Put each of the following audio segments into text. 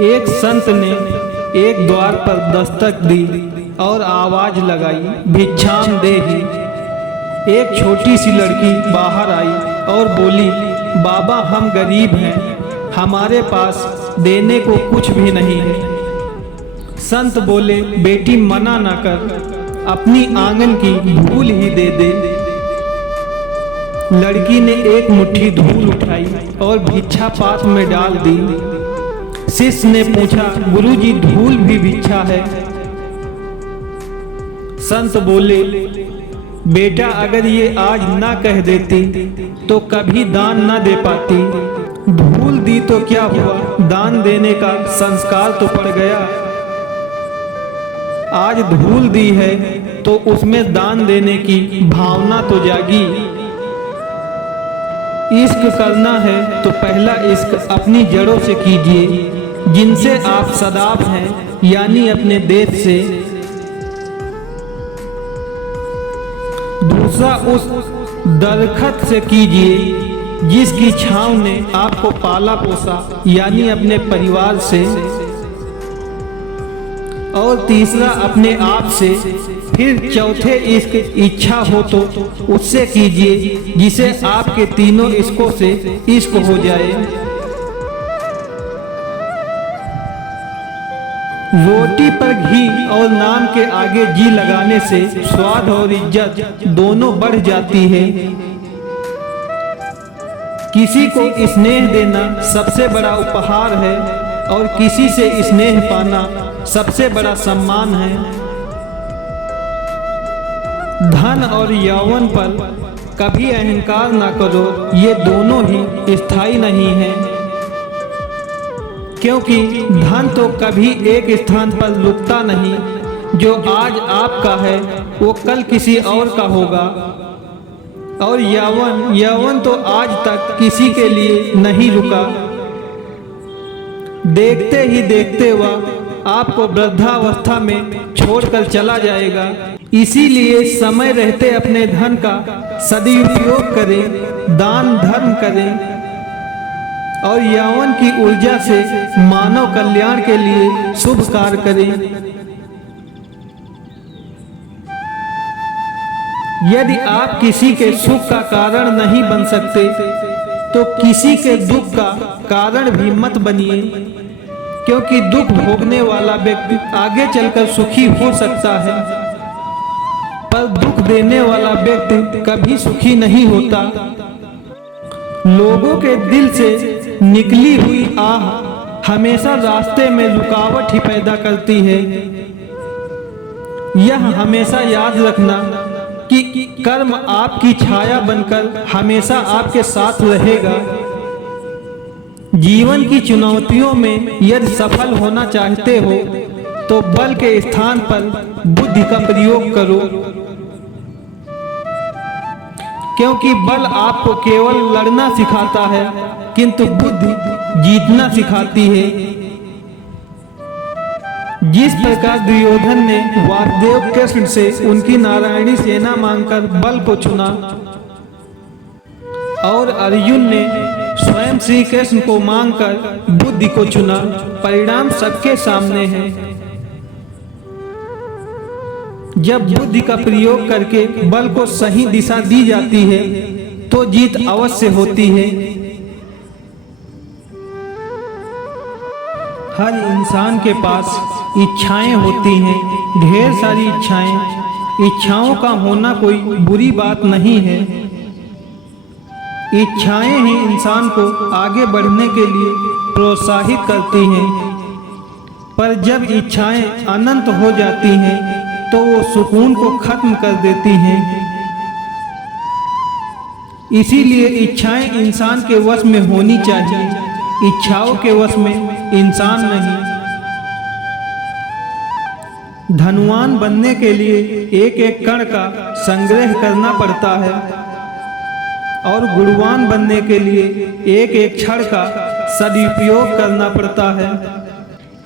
एक संत ने एक द्वार पर दस्तक दी और आवाज लगाई, भिक्षाम देहि। एक छोटी सी लड़की बाहर आई और बोली, बाबा हम गरीब हैं, हमारे पास देने को कुछ भी नहीं है। संत बोले, बेटी मना ना कर, अपनी आंगन की धूल ही दे दे। लड़की ने एक मुट्ठी धूल उठाई और भिक्षा पात्र में डाल दी। शिष्य ने पूछा, गुरुजी धूल भी भिक्षा है? संत बोले, बेटा अगर ये आज ना कह देती तो कभी दान ना दे पाती। धूल दी तो क्या हुआ, दान देने का संस्कार तो पड़ गया। आज धूल दी है तो उसमें दान देने की भावना तो जागी। इश्क करना है तो पहला इश्क अपनी जड़ों से कीजिए, जिनसे आप सदाब हैं, यानी अपने देश से। दूसरा उस दरखत से कीजिए जिसकी छांव ने आपको पाला पोसा, यानी अपने परिवार से। और तीसरा अपने आप से। फिर चौथे इश्क इच्छा हो तो उससे कीजिए जिसे आपके तीनों इश्कों से इश्क हो जाए। रोटी पर घी और नाम के आगे जी लगाने से स्वाद और इज्जत दोनों बढ़ जाती है। किसी को स्नेह देना सबसे बड़ा उपहार है और किसी से स्नेह पाना सबसे बड़ा सम्मान है। धन और यौवन पर कभी अहंकार ना करो, ये दोनों ही स्थायी नहीं है। क्योंकि धन तो कभी एक स्थान पर रुकता नहीं, जो आज आपका है वो कल किसी और का होगा। और यौवन तो आज तक किसी के लिए नहीं रुका, देखते ही देखते वह आपको वृद्धावस्था में छोड़कर चला जाएगा। इसीलिए समय रहते अपने धन का सदुपयोग करें, दान धर्म करें और यौवन की ऊर्जा से मानव कल्याण के लिए शुभ कार्य करें। यदि आप किसी के सुख का कारण नहीं बन सकते तो किसी के दुख का कारण भी मत बनिए, क्योंकि दुख भोगने वाला व्यक्ति आगे चलकर सुखी हो सकता है, पर दुख देने वाला व्यक्ति कभी सुखी नहीं होता। लोगों के दिल से निकली हुई आह हमेशा रास्ते में रुकावट ही पैदा करती है। यह हमेशा याद रखना कि कर्म आपकी छाया बनकर हमेशा आपके साथ रहेगा। जीवन की चुनौतियों में यदि सफल होना चाहते हो तो बल के स्थान पर बुद्धि का प्रयोग करो, क्योंकि बल आपको केवल लड़ना सिखाता है किंतु बुद्धि जीतना सिखाती है। जिस प्रकार दुर्योधन ने वासुदेव कृष्ण से उनकी नारायणी सेना मांगकर बल को चुना और अर्जुन ने स्वयं श्री कृष्ण को मांगकर बुद्धि को चुना, परिणाम सबके सामने है। जब बुद्धि का प्रयोग करके बल को सही दिशा दी जाती है तो जीत अवश्य होती है। हर इंसान के पास इच्छाएं होती हैं, ढेर सारी इच्छाएं। इच्छाओं का होना कोई बुरी बात नहीं है। इच्छाएं ही इंसान को आगे बढ़ने के लिए प्रोत्साहित करती हैं, पर जब इच्छाएं अनंत हो जाती हैं तो वो सुकून को खत्म कर देती हैं। इसीलिए इच्छाएं इंसान के वश में होनी चाहिए, इच्छाओं के वश में इंसान नहीं। धनवान बनने के लिए एक एक कण का संग्रह करना पड़ता है और गुणवान बनने के लिए एक एक क्षण का सदुपयोग करना पड़ता है।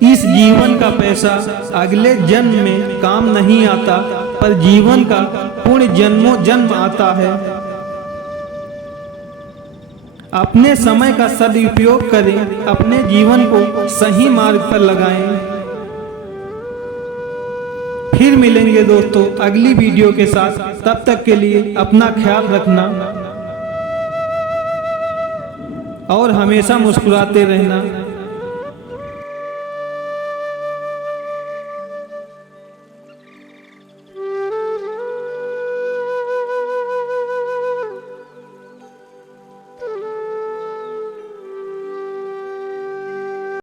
इस जीवन का पैसा अगले जन्म में काम नहीं आता, पर जीवन का पुण्य जन्मों जन्म आता है। अपने समय का सदुपयोग करें, अपने जीवन को सही मार्ग पर लगाएं। फिर मिलेंगे दोस्तों अगली वीडियो के साथ। तब तक के लिए अपना ख्याल रखना और हमेशा मुस्कुराते रहना।